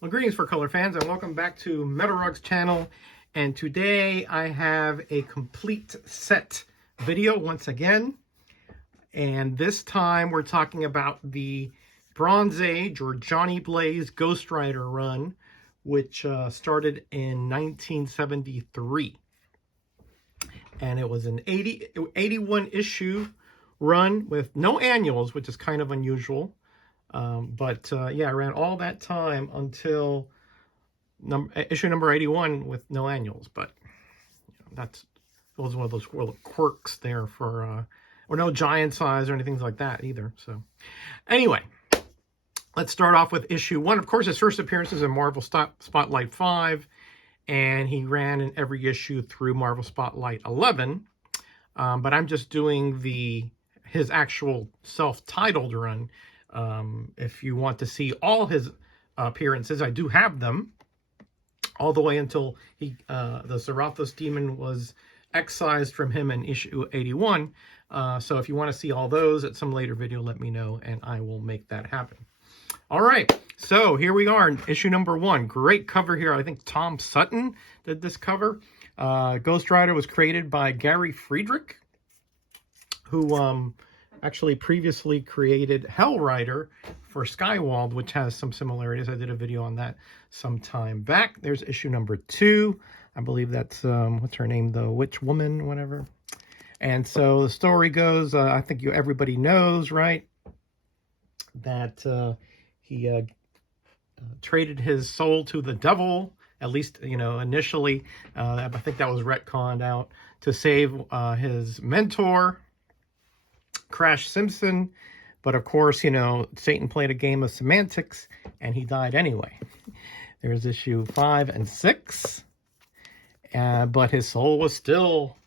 Well, greetings for color fans and welcome back to Metalrug's channel. And today I have a complete set video once again. And this time we're talking about the Bronze Age or Johnny Blaze Ghost Rider run, which started in 1973. And it was an 81 issue run with no annuals, which is kind of unusual. Yeah, I ran all that time until issue number 81 with no annuals. But that was one of those little quirks there for, or no giant size or anything like that either. So anyway, let's start off with issue 1. Of course, his first appearance is in Marvel Spotlight 5, and he ran in every issue through Marvel Spotlight 11. But I'm just doing his actual self-titled run. If you want to see all his appearances, I do have them all the way until the Zarathos demon was excised from him in issue 81. So if you want to see all those at some later video, let me know and I will make that happen. All right, so here we are in issue number 1. Great cover here. I think Tom Sutton did this cover. Ghost Rider was created by Gary Friedrich, who actually previously created Hell Rider for Skywald, which has some similarities. I did a video on that some time back. There's issue number 2. I believe that's, what's her name, the Witch Woman, whatever. And so the story goes, I think everybody knows, right, that he traded his soul to the devil, at least, initially. I think that was retconned out to save his mentor, Crash Simpson. But of course, Satan played a game of semantics and he died anyway. There's issue 5 and 6. But his soul was still,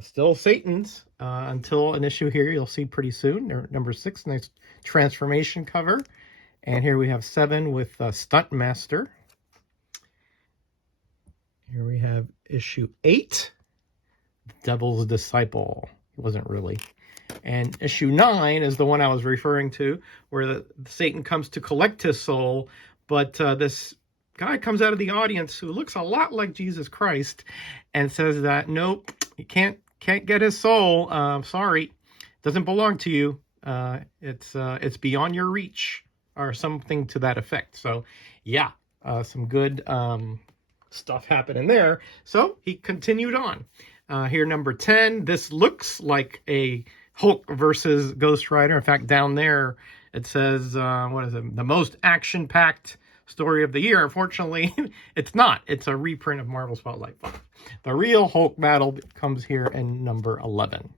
still Satan's until an issue here you'll see pretty soon. Number 6, nice transformation cover. And here we have 7 with Stunt Master. Here we have issue 8, Devil's Disciple. It wasn't really. And issue 9 is the one I was referring to, where Satan comes to collect his soul, but this guy comes out of the audience who looks a lot like Jesus Christ and says that, nope, you can't get his soul. Sorry, doesn't belong to you. It's beyond your reach, or something to that effect. So yeah, some good stuff happening there. So he continued on. Here, number 10, this looks like a Hulk versus Ghost Rider. In fact, down there, it says, what is it? The most action-packed story of the year. Unfortunately, it's not. It's a reprint of Marvel Spotlight 5. The real Hulk battle comes here in number 11.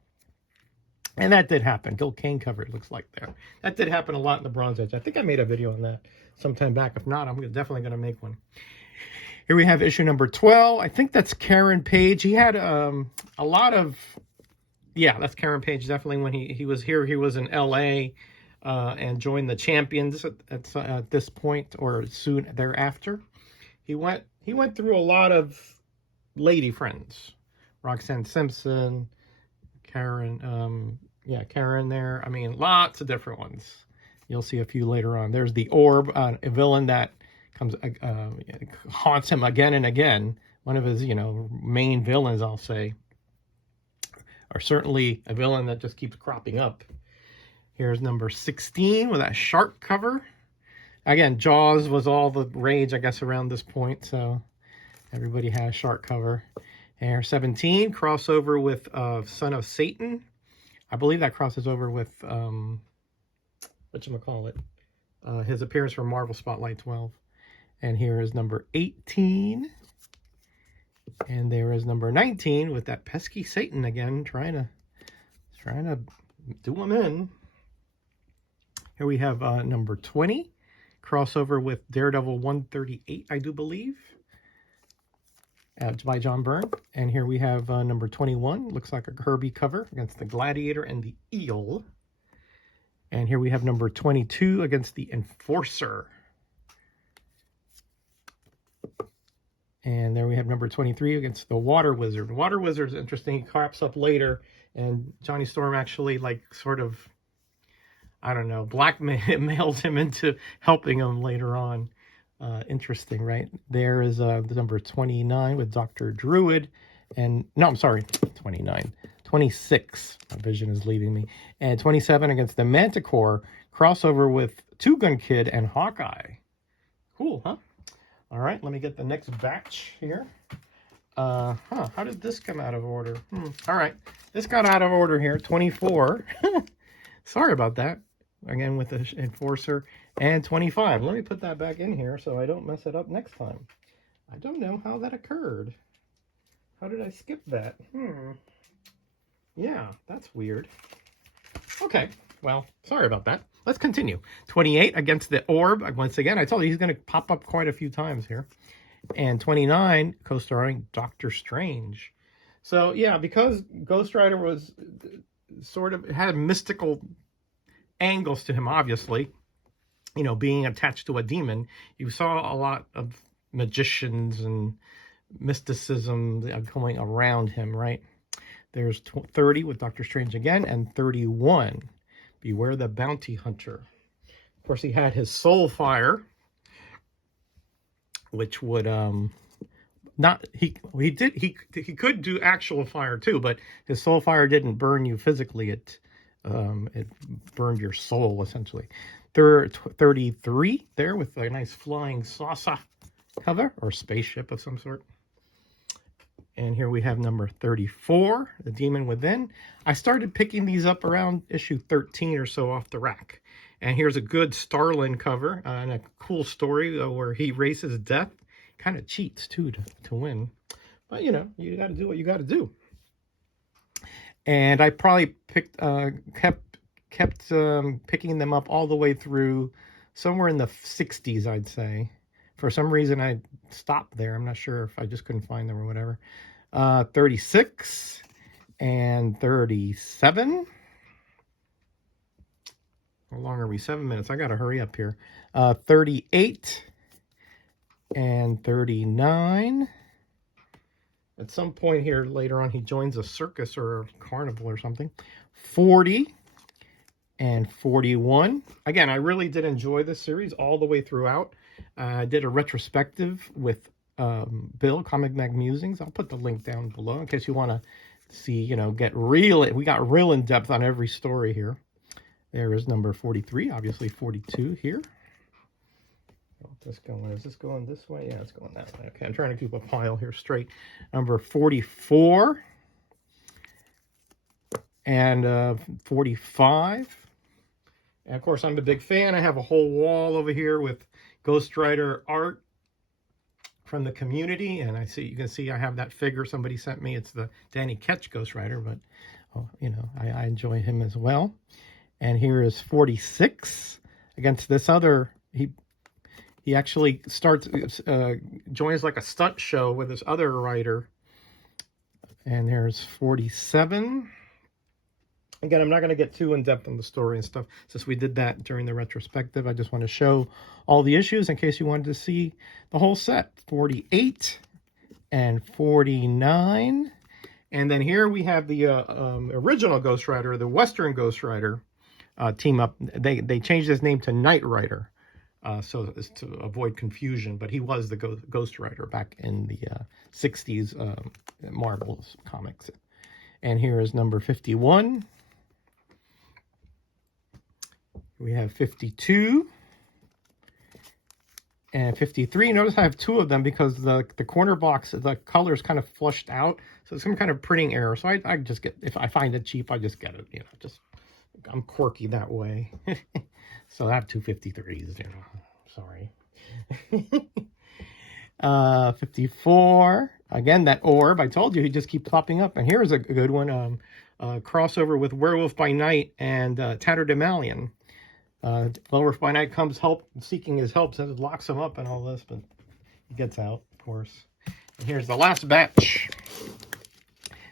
And that did happen. Gil Kane cover, it looks like there. That did happen a lot in the Bronze Age. I think I made a video on that sometime back. If not, I'm definitely going to make one. Here we have issue number 12. I think that's Karen Page. He had a lot of... Yeah, that's Karen Page. Definitely when he was here, he was in L.A. And joined the Champions at this point or soon thereafter. He went through a lot of lady friends. Roxanne Simpson, Karen, Karen there. I mean, lots of different ones. You'll see a few later on. There's the Orb, a villain that comes haunts him again and again. One of his, main villains, I'll say. Or certainly a villain that just keeps cropping up. Here's number 16 with that shark cover. Again, Jaws was all the rage, I guess, around this point. So everybody has shark cover. And 17, crossover with Son of Satan. I believe that crosses over with, whatchamacallit, his appearance from Marvel Spotlight 12. And here is number 18. And there is number 19 with that pesky Satan again, trying to do him in. Here we have number 20, crossover with Daredevil 138, I do believe, by John Byrne. And here we have number 21, looks like a Kirby cover against the Gladiator and the Eel. And here we have number 22 against the Enforcer. And there we have number 23 against the Water Wizard. Water Wizard is interesting. He crops up later, and Johnny Storm actually, sort of I don't know, blackmailed him into helping him later on. Interesting, right? There is the number 29 with Dr. Druid. And no, I'm sorry, 29. 26. My vision is leaving me. And 27 against the Manticore. Crossover with Two Gun Kid and Hawkeye. Cool, huh? All right, let me get the next batch here. How did this come out of order? All right, this got out of order here. 24. Sorry about that. Again, with the Enforcer. And 25. Let me put that back in here so I don't mess it up next time. I don't know how that occurred. How did I skip that? Yeah, that's weird. Okay, well, sorry about that. Let's continue. 28 against the Orb. Once again, I told you he's going to pop up quite a few times here. And 29, co-starring Doctor Strange. So, yeah, because Ghost Rider was sort of had mystical angles to him, obviously, you know, being attached to a demon, you saw a lot of magicians and mysticism going around him, right? There's 30 with Doctor Strange again, and 31, Beware the Bounty Hunter. Of course, he had his soul fire, which would he could do actual fire too, but his soul fire didn't burn you physically. It burned your soul essentially. 33 there with a nice flying saucer cover or spaceship of some sort. And here we have number 34, The Demon Within. I started picking these up around issue 13 or so off the rack. And here's a good Starlin cover and a cool story where he races death. Kind of cheats too to win. But you know, you got to do what you got to do. And I probably kept picking them up all the way through somewhere in the 60s, I'd say. For some reason, I stopped there. I'm not sure if I just couldn't find them or whatever. 36 and 37. How long are we? 7 minutes. I got to hurry up here. 38 and 39. At some point here later on, he joins a circus or a carnival or something. 40 and 41. Again, I really did enjoy this series all the way throughout. I did a retrospective with Bill, Comic Mag Musings. I'll put the link down below in case you want to see, you know, we got real in depth on every story here. There is number 43, obviously 42 here. Is this going this way? Yeah, it's going that way. Okay, I'm trying to keep a pile here straight. Number 44 and 45. And of course, I'm a big fan. I have a whole wall over here with Ghost Rider art from the community, and you can see I have that figure somebody sent me. It's the Danny Ketch Ghost Rider, but you know, I enjoy him as well. And here is 46 against this other. He actually joins like a stunt show with this other writer. And there's 47. Again, I'm not going to get too in-depth on the story and stuff, since we did that during the retrospective. I just want to show all the issues in case you wanted to see the whole set. 48 and 49. And then here we have the original Ghost Rider, the Western Ghost Rider team up. They changed his name to Knight Rider, so as to avoid confusion. But he was the Ghost Rider back in the 60s Marvel's comics. And here is number 51. We have 52 and 53. Notice I have two of them because the corner box, the color is kind of flushed out. So it's some kind of printing error. So I just get, if I find it cheap, I just get it. You know, I'm quirky that way. So I have two 53s, you know, sorry. 54. Again, that orb, I told you, he just keeps popping up. And here's a good one. Crossover with Werewolf by Night and Tatterdemalion. Werewolf by Night comes seeking his help, so it locks him up and all this, but he gets out, of course. And here's the last batch.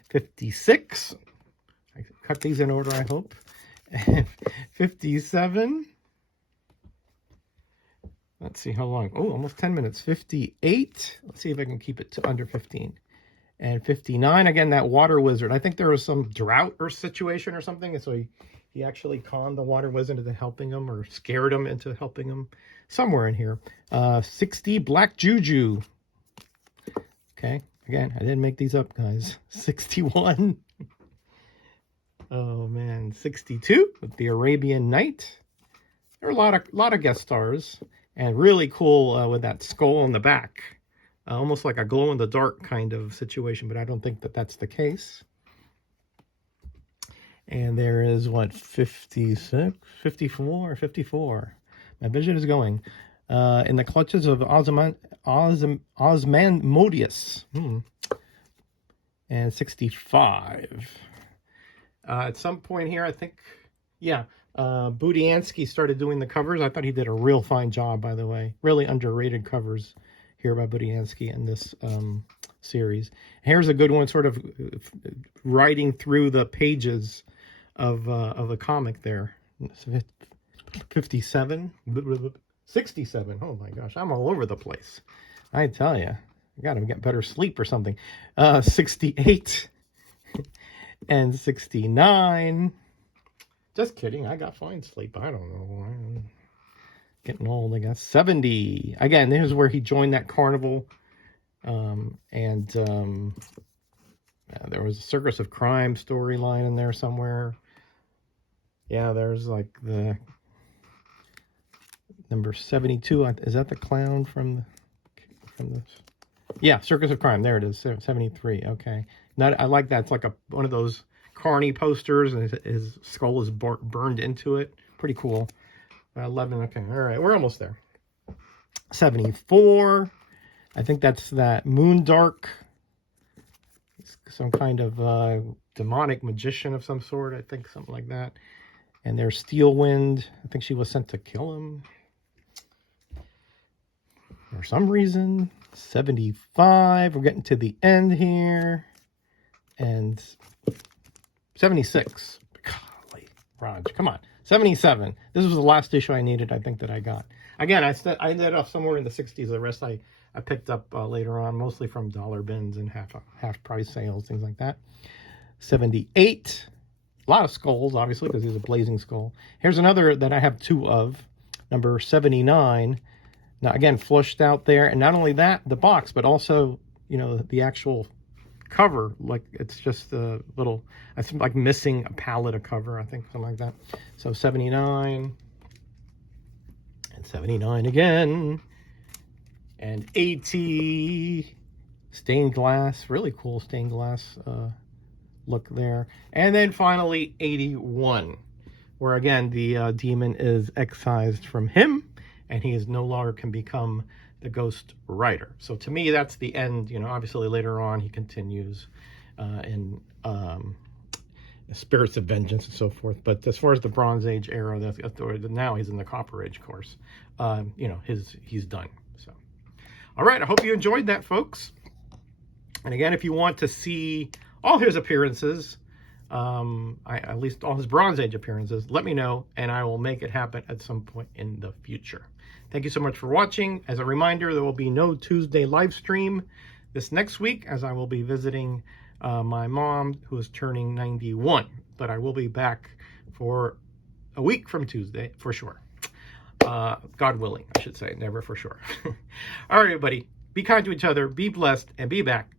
56. I cut these in order, I hope. 57. Let's see how long. Oh, almost 10 minutes. 58. Let's see if I can keep it to under 15. And 59. Again, that water wizard. I think there was some drought or situation or something, and so He actually conned the water wizard into helping him, or scared him into helping him. Somewhere in here. 60 Black Juju. Okay, again, I didn't make these up, guys. 61. Oh man, 62 with the Arabian Night. There are a lot of guest stars, and really cool with that skull on the back. Almost like a glow-in-the-dark kind of situation, but I don't think that that's the case. And there is, what, 56, 54, 54. My vision is going. In the clutches of Osmandius. And 65. At some point here, I think, yeah, Budiansky started doing the covers. I thought he did a real fine job, by the way. Really underrated covers here by Budiansky in this series. Here's a good one, sort of riding through the pages of the comic there. 57, 67. Oh my gosh, I'm all over the place. I tell you, I gotta get better sleep or something. 68 and 69. Just kidding, I got fine sleep. I don't know. I'm getting old, I guess. 70. Again, this is where he joined that carnival. There was a Circus of Crime storyline in there somewhere. Yeah, there's like the number 72. Is that the clown from this? Yeah, Circus of Crime. There it is. 73. Okay. I like that. It's like one of those Carney posters, and his skull is burned into it. Pretty cool. 11. Okay. All right. We're almost there. 74. I think that's that Moondark. Some kind of demonic magician of some sort. I think something like that. And there's Steelwind. I think she was sent to kill him for some reason. 75. We're getting to the end here. And 76. Golly, Raj, come on. 77. This was the last issue I needed, I think, that I got. Again, I ended up somewhere in the 60s. The rest I picked up later on, mostly from dollar bins and half price sales, things like that. 78. A lot of skulls, obviously, because he's a blazing skull. Here's another that I have two of, number 79. Now, again, flushed out there. And not only that, the box, but also, you know, the actual cover. Like, it's just a little, I think, like missing a palette of cover, I think, something like that. So 79. And 79 again. And 80. Stained glass. Really cool stained glass look there. And then finally 81, where again the demon is excised from him, and he is no longer can become the Ghost Rider. So to me, that's the end. You know, obviously later on he continues in Spirits of Vengeance and so forth. But as far as the Bronze Age era, now he's in the Copper Age, of course. You know, he's done. So, all right. I hope you enjoyed that, folks. And again, if you want to see all his appearances, at least all his Bronze Age appearances, let me know, and I will make it happen at some point in the future. Thank you so much for watching. As a reminder, there will be no Tuesday live stream this next week, as I will be visiting my mom, who is turning 91. But I will be back for a week from Tuesday, for sure. God willing, I should say. Never for sure. All right, everybody. Be kind to each other, be blessed, and be back